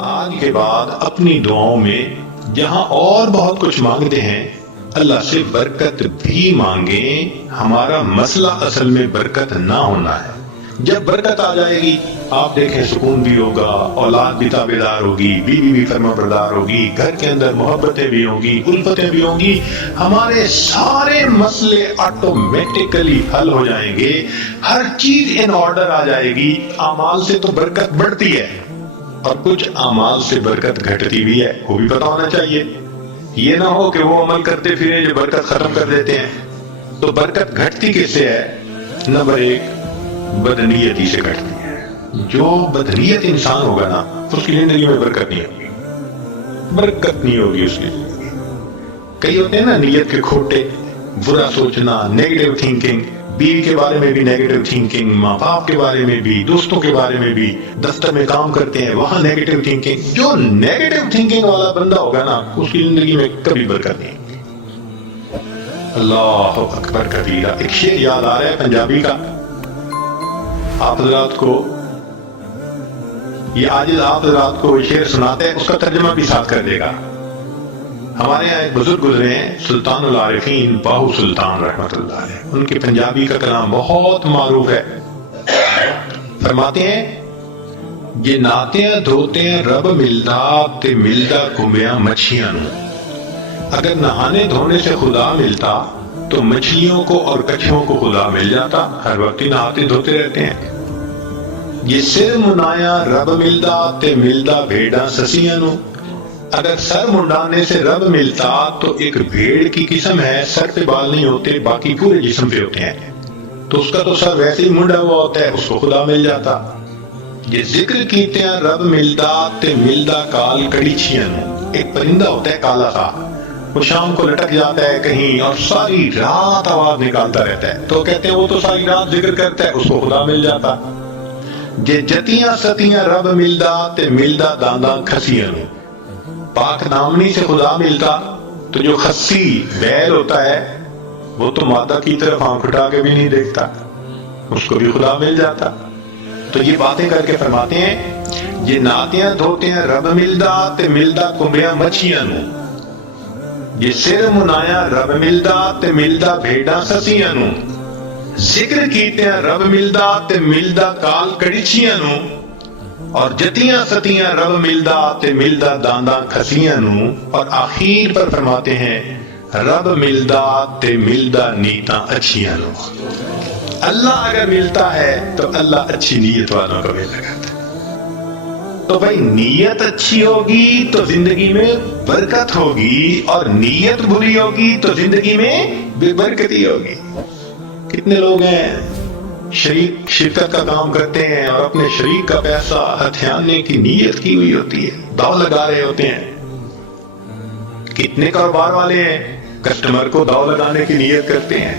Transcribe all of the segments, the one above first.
آج کے بعد اپنی دعاؤں میں جہاں اور بہت کچھ مانگتے ہیں اللہ سے برکت بھی مانگیں. ہمارا مسئلہ اصل میں برکت نہ ہونا ہے. جب برکت آ جائے گی آپ دیکھیں سکون بھی ہوگا, اولاد بھی تابعدار ہوگی, بیوی بھی فرما بردار ہوگی, گھر کے اندر محبتیں بھی ہوں گی, الفتیں بھی ہوں گی, ہمارے سارے مسئلے آٹومیٹکلی حل ہو جائیں گے, ہر چیز ان آرڈر آ جائے گی. اعمال سے تو برکت بڑھتی ہے اور کچھ اعمال سے برکت گھٹتی بھی ہے, وہ بھی پتا ہونا چاہیے. یہ نہ ہو کہ وہ عمل کرتے پھریں جو برکت ختم کر دیتے ہیں. تو برکت گھٹتی کس سے ہے؟ نمبر 1 بدنیتی سے گھٹتی ہے. جو بدنیت انسان ہوگا نا اس کی زندگی میں برکت نہیں ہوگی, برکت نہیں ہوگی اس کی. کئی ہوتے ہیں نا نیت کے کھوٹے, برا سوچنا, نیگیٹو تھنکنگ, بیوی کے بارے میں بھی نیگیٹو تھنکنگ, ماں باپ کے بارے میں بھی, دوستوں کے بارے میں بھی, دفتر میں کام کرتے ہیں وہاں نیگیٹو تھنکنگ. جو نیگیٹو تھنکنگ والا بندہ ہوگا نا اس کی زندگی میں کبھی برکت نہیں ہوگی. اللہ اکبر کبیرہ. ایک شعر یاد آ رہا ہے پنجابی کا, آپ حضرات کو یہ عاجز آپ حضرات کو شعر سناتے ہیں, اس کا ترجمہ بھی ساتھ کر دے گا. ہمارے یہاں ایک بزرگ گزرے ہیں سلطان العارفین باہو سلطان رحمت اللہ علیہ, ان کے پنجابی کا کلام بہت معروف ہے. فرماتے ہیں یہ ناتیاں دھوتیاں رب ملدا تے ملدا کمبیاں مچھیاں نو. اگر نہانے دھونے سے خدا ملتا تو مچھلیوں کو اور کچھووں کو خدا مل جاتا, ہر وقت ہی نہاتے دھوتے رہتے ہیں. یہ سر منایا رب ملدا تے ملدا بھیڑاں سسیاں نو. اگر سر منڈانے سے رب ملتا تو ایک بھیڑ کی قسم ہے, سر پہ بال نہیں ہوتے باقی پورے جسم پہ ہوتے ہیں, تو اس کا تو سر ویسے ہی منڈا ہوا ہوتا ہے, اس کو خدا مل جاتا. یہ ذکر کیتے ہیں رب ملدا تے ملدا کال کڑیچیاں نو. ایک پرندہ ہوتا ہے کالا سا, وہ شام کو لٹک جاتا ہے کہیں اور ساری رات آواز نکالتا رہتا ہے, تو کہتے ہیں وہ تو ساری رات ذکر کرتا ہے, اس کو خدا مل جاتا. یہ جتیاں ستیاں رب ملدا تے ملدا دانداں کھسیاں نو. پاک دامنی سے خدا ملتا تو جو خسی بیل ہوتا ہے وہ تو مادہ کی طرف آنکھ اٹھا کے بھی نہیں دیکھتا, اس کو بھی خدا مل جاتا. تو یہ باتیں کر کے فرماتے ہیں یہ ناتیاں دھوتے ہیں رب ملدا تے ملدا کمبیاں مچھیاں نو. یہ سر منایا رب ملدا تے ملدا بھیڑاں سسیاں نو. ذکر کیتے ہیں رب ملدا تے ملدا کال کڑیچیاں نو. اور جتیاں ستیاں رب ملدا تے ملدا دانداں کھسیاں نو. اور آخر پر فرماتے ہیں رب ملدا تے ملدا نیتاں اچھیاں نو. اللہ اگر ملتا ہے تو اللہ اچھی نیت والوں کو مل لگاتا ہے. تو بھائی نیت اچھی ہوگی تو زندگی میں برکت ہوگی, اور نیت بری ہوگی تو زندگی میں بے برکتی ہوگی. کتنے لوگ ہیں شرکت کا کام کرتے ہیں اور اپنے شریک کا پیسہ ہتھیانے کی نیت کی ہوئی ہوتی ہے, داؤ لگا رہے ہوتے ہیں. کتنے کاروبار والے ہیں کسٹمر کو داؤ لگانے کی نیت کرتے ہیں.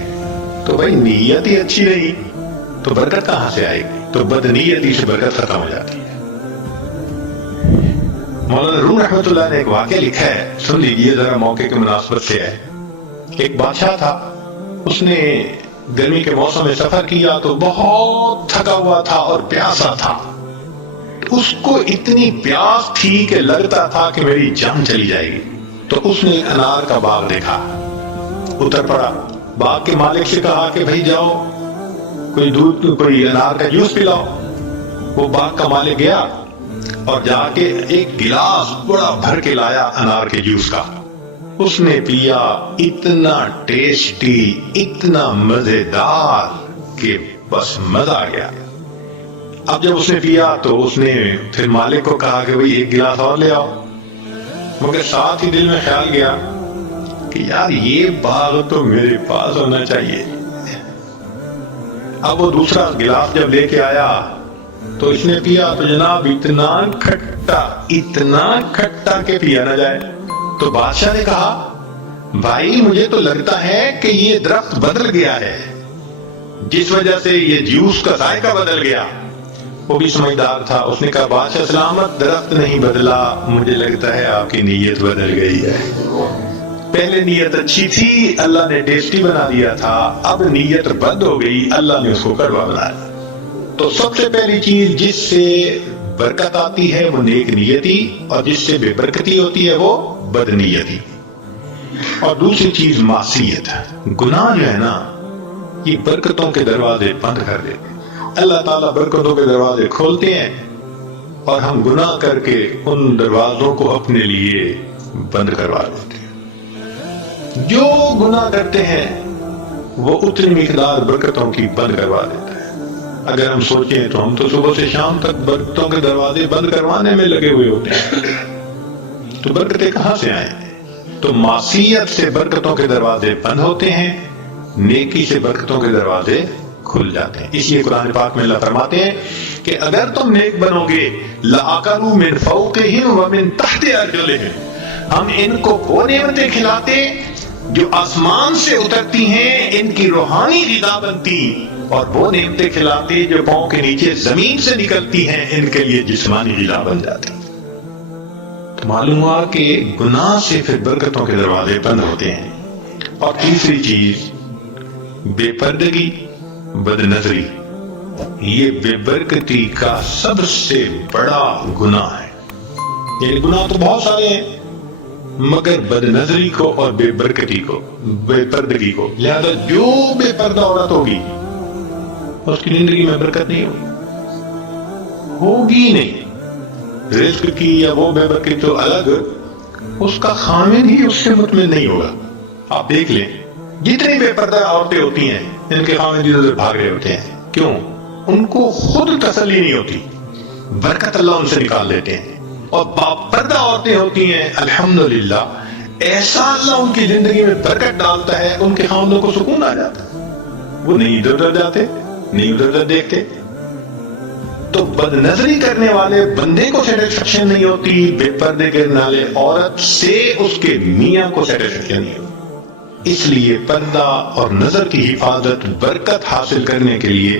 تو بھائی نیت ہی اچھی نہیں تو برکت کہاں سے آئے گی؟ تو بدنیتی سے برکت ختم ہو جاتی ہے. مولانا روم رحمت اللہ نے ایک واقعہ لکھا ہے, سن لیجیے ذرا, موقع کے مناسبت سے ہے. ایک بادشاہ تھا, اس نے گرمی کے موسم میں سفر کیا تو بہت تھکا ہوا تھا اور پیاسا تھا. اس کو اتنی پیاس تھی کہ لگتا تھا کہ میری جان چلی جائے گی. تو اس نے انار کا باغ دیکھا, اتر پڑا, باغ کے مالک سے کہا کہ بھائی جاؤ کوئی انار کا جوس پلاؤ. وہ باغ کا مالک گیا اور جا کے ایک گلاس بڑا بھر کے لایا انار کے جوس کا. اس نے پیا, اتنا ٹیسٹی, اتنا مزیدار کہ بس مزہ آ گیا. اب جب اس نے پیا تو اس نے پھر مالک کو کہا کہ بھئی ایک گلاس اور لے آؤ, مگر ساتھ ہی دل میں خیال گیا کہ یار یہ باغ تو میرے پاس ہونا چاہیے. اب وہ دوسرا گلاس جب لے کے آیا تو اس نے پیا تو جناب اتنا کھٹا کہ پیا نہ جائے. تو بادشاہ نے کہا بھائی مجھے تو لگتا ہے کہ یہ درخت بدل گیا ہے, جس وجہ سے یہ جوس کا ذائقہ بدل گیا. وہ بھی سمجھدار تھا, اس نے کہا بادشاہ سلامت, درخت نہیں بدلا, مجھے لگتا ہے آپ کی نیت بدل گئی ہے. پہلے نیت اچھی تھی، اللہ نے ٹیسٹی بنا دیا تھا، اب نیت بد ہو گئی، اللہ نے اس کو کڑوا بنایا۔ تو سب سے پہلی چیز جس سے برکت آتی ہے وہ نیک نیتی، اور جس سے بے برکتی ہوتی ہے وہ بد نیتی۔ اور دوسری چیز معصیت، گناہ جو ہے نا یہ برکتوں کے دروازے بند کر دیتے ہیں۔ اللہ تعالیٰ برکتوں کے دروازے کھولتے ہیں اور ہم گناہ کر کے ان دروازوں کو اپنے لیے بند کروا دیتے ہیں۔ جو گناہ کرتے ہیں وہ اتنی مقدار برکتوں کی بند کروا دیتا ہے۔ اگر ہم سوچیں تو ہم تو صبح سے شام تک برکتوں کے دروازے بند کروانے میں لگے ہوئے ہوتے ہیں، تو برکتیں کہاں سے آئیں؟ تو معصیت سے برکتوں کے دروازے بند ہوتے ہیں، نیکی سے برکتوں کے دروازے کھل جاتے ہیں۔ اس لیے قرآن پاک میں اللہ فرماتے ہیں کہ اگر تم نیک بنو گے لَأَكَلُوا مِن فَوْقِهِمْ وَمِن تَحْتِ أَرْجُلِهِمْ، ہم ان کو وہ نعمتیں کھلاتے جو آسمان سے اترتی ہیں، ان کی روحانی غذا بنتی، اور وہ نعمتیں کھلاتے جو پاؤں کے نیچے زمین سے نکلتی ہیں، ان کے لیے جسمانی غذا بن جاتی۔ تو معلوم ہوا کہ گناہ سے پھر برکتوں کے دروازے بند ہوتے ہیں۔ اور تیسری چیز بے پردگی، بد نظری، یہ بے برکتی کا سب سے بڑا گناہ ہے۔ یہ گناہ تو بہت سارے ہیں، مگر بد نظری کو اور بے برکتی کو، بے پردگی کو، لہذا جو بے پردہ عورت ہوگی اس کی زندگی میں برکت نہیں ہوگی نہیں۔ رزق کی یا وہ بے برکتی تو الگ، اس کا خامن ہی اس سے مطمئن نہیں ہوگا۔ آپ دیکھ لیں جتنی بے پردہ عورتیں ہوتی ہیں ان کے خامن ادھر ادھر بھاگ رہے ہوتے ہیں، کیوں؟ ان کو خود تسلی نہیں ہوتی، برکت اللہ ان سے نکال دیتے ہیں۔ اور باپردہ عورتیں ہوتی ہیں الحمدللہ، ایسا اللہ ان کی زندگی میں برکت ڈالتا ہے، ان کے خامنوں کو سکون آ جاتا ہے، وہ نہیں ادھر ادھر جاتے، نہیں ادھر ادھر دیکھتے۔ تو بد نظری کرنے والے بندے کو سیٹسفیکشن نہیں ہوتی، بے پردے کرنے والے عورت سے اس کے میاں کو سیٹسفیکشن نہیں ہوتی۔ اس لیے پردہ اور نظر کی حفاظت برکت حاصل کرنے کے لیے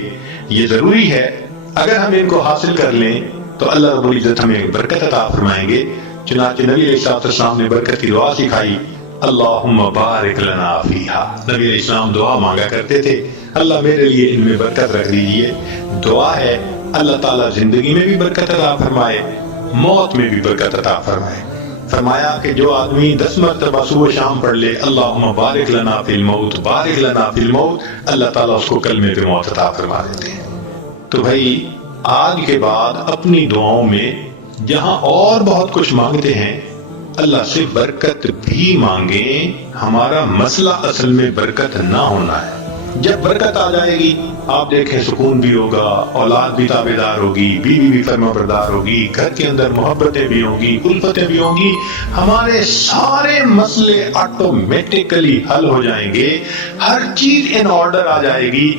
یہ ضروری ہے۔ اگر ہم ان کو حاصل کر لیں تو اللہ رب العزت ہمیں برکت عطا فرمائیں گے۔ چنانچہ نبی علیہ السلام نے برکت کی دعا سکھائی، اللہم بارک لنا فیہا۔ نبی علیہ السلام دعا مانگا کرتے تھے، اللہ میرے لیے ان میں برکت رکھ دیجئے۔ دعا ہے اللہ تعالیٰ زندگی میں بھی برکت عطا فرمائے، موت میں بھی برکت عطا فرمائے۔ فرمایا کہ جو آدمی 10 مرتبہ صبح و شام پڑھ لے اللہم بارک لنا فی الموت، بارک لنا فی الموت، اللہ تعالیٰ اس کو کلمے پہ موت عطا فرما دیتے ہیں۔ تو بھائی آج کے بعد اپنی دعاؤں میں جہاں اور بہت کچھ مانگتے ہیں اللہ سے برکت بھی مانگیں۔ ہمارا مسئلہ اصل میں برکت نہ ہونا ہے۔ جب برکت آ جائے گی آپ دیکھیں سکون بھی ہوگا، اولاد بھی تابعدار ہوگی، بیوی بھی فرما بردار ہوگی، گھر کے اندر محبتیں بھی ہوں گی، الفتیں بھی ہوں گی، ہمارے سارے مسئلے آٹومیٹکلی حل ہو جائیں گے، ہر چیز ان آرڈر آ جائے گی۔